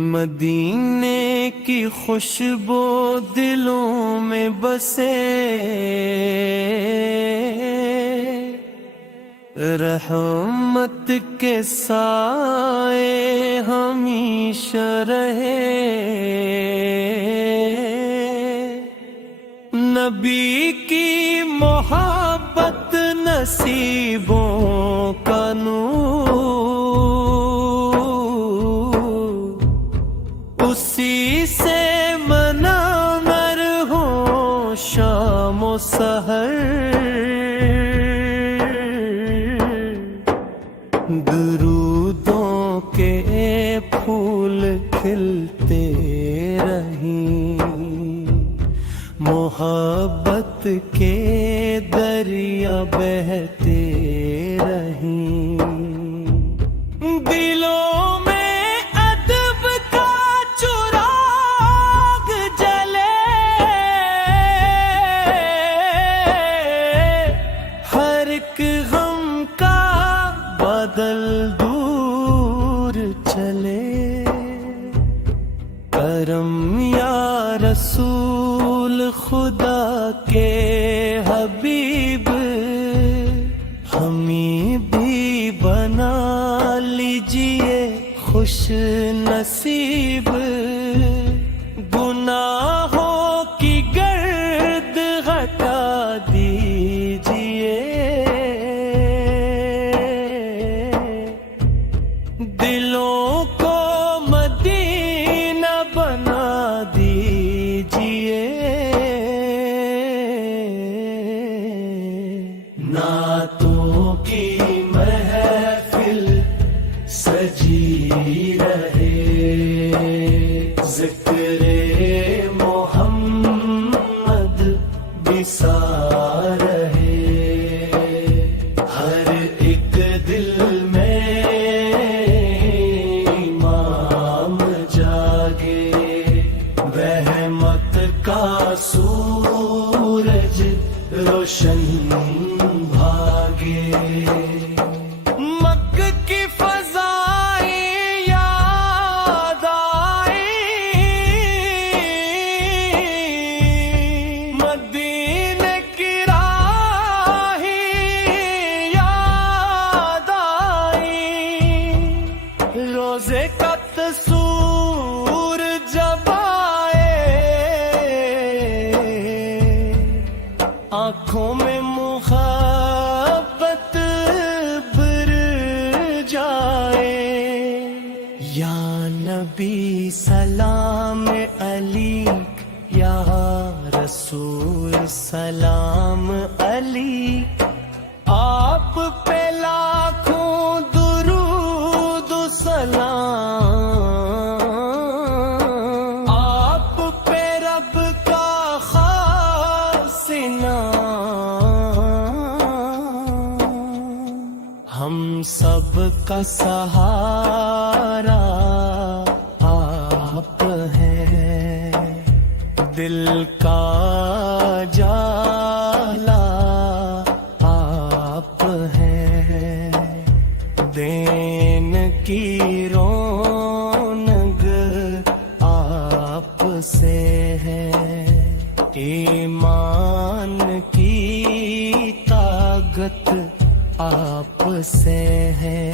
مدینے کی خوشبو دلوں میں بسے، رحمت کے سائے ہمیشہ رہے، نبی کی محبت نصیبوں کا نور، اسی سے منور ہو شام و سحر، درودوں کے پھول کھلتے رہیں، محبت کے دریا بہتے رہیں، دلوں میں ادب کا چراغ جلے، ہر ایک غم کا بدل دور چلے، کرم یا رسول خدا کے حبیب، ہمیں بھی بنا لیجئے خوش نصیب، گناہوں کی گرد ہٹا دیجئے، دلوں کو مدینہ بنا دیجئے، نعتوں کی محفل سجی رہے، ذکر محمد بسا رہے، ہر ایک دل میں امام جاگے، رحمت کا سورج روشن بھاگے، مکہ کی فضائیں یاد آئی، مدینے کی راہیں یاد آئی، روزے کا تصور جب آئے، آنکھوں میں محبت بر جائے، یا نبی سلام علیک، یا رسول سلام علیک، آپ پہ لاکھوں درود و سلام، آپ پہ رب کا خاص انعام، ہم سب کا سہارا آپ ہیں، دل کا جالا آپ ہیں، دین کی رونق آپ سے ہے، ایمان کی طاقت آپ سے ہے،